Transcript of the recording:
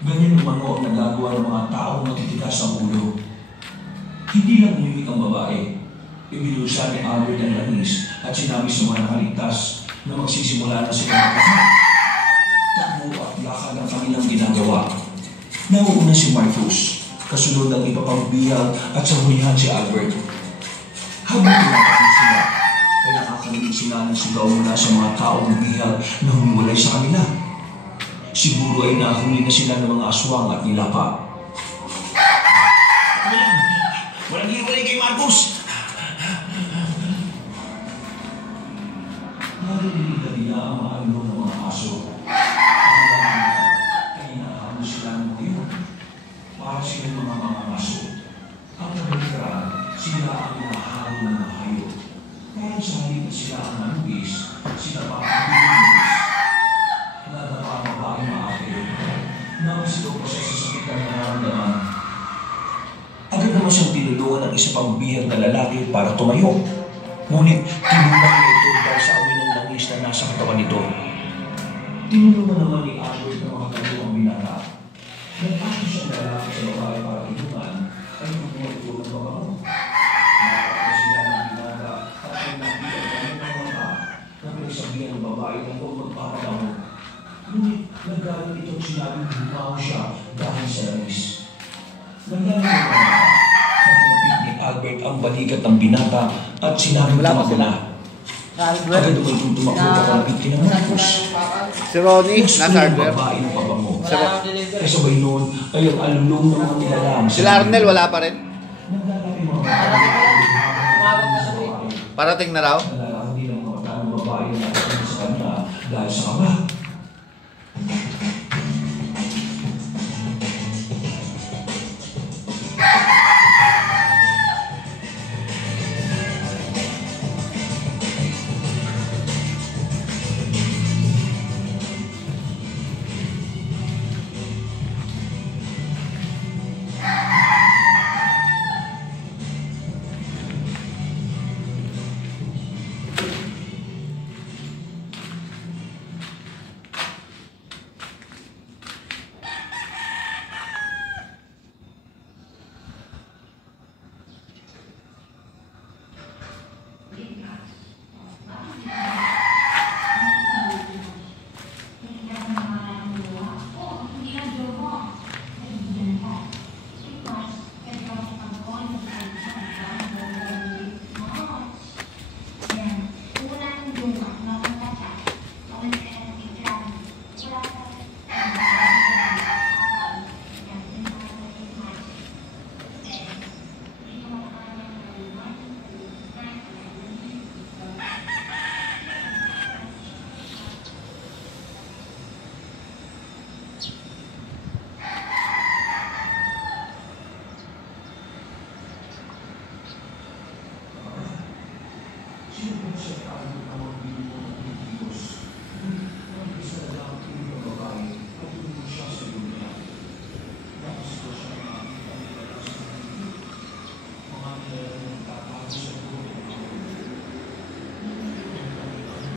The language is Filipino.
Ganyan umano ang nagagawa ng mga taong matitigas ang ulo. Hindi lang umimik ang babae. Ibinusa ni Albert ang langis at sinabi sa mga nakaligtas na magsisimula na sila magkasal. Takbo at lakad ang kanilang ginagawa. Nauuna si Marcus, kasunod ang iba pang bihag at sa hulihan si Albert. Habang pinapatid sila, ay nakakarinig sila ng sigaw mula sa mga taong bihag na humiwalay sa kanila. Siguro ay nahuli na sila ng mga aswang at nilapa. Walang hiwalay kay Marcus! Narinig na nila ang mga along ng mga aso. Ay nahamon sila ng tiyo. Para silang mga aso. Ang nabalik sila ang nahalo ng mga hayop. Parang sa halip na sila ang manugis, sila pa ang binigis. Nadapa ang babae maate. Nakasigaw pa siya sa sakit ang nararamdaman. Agad naman siyang tinulungan ng isa pang bihag na lalaki para tumayo. Ngunit tinulungan niya ito dahil sa amoy ng langis na nasa katawan nito. Tinulungan naman ni Albert na makatayo ang binata. Nag-ato siyang lalaki sa babae para tulungan ay kumuha ito ng babae. Nakakita sila ng binata at ay nakita ng mga mata na pinagsabihan ng babae na huwag magpapadamo. Ngunit naggalit itong sinabing bumaw siya dahil sa langis. Naggalit naman nagpapit ni Albert ang balikat ng binata at sinabing tumakbo na. Agad naman itong tumakbo at kalapit kina Marcus. Si Ronnie, nasa hardware. Babae ng pabango. Kasabay noon ay ang alulong ng mga nilalam. Sila Arnel, wala pa rin? Naglalaki mga Parating na raw? Nalala hindi ng mga tanong babae na natin sa kanya dahil sa kaba.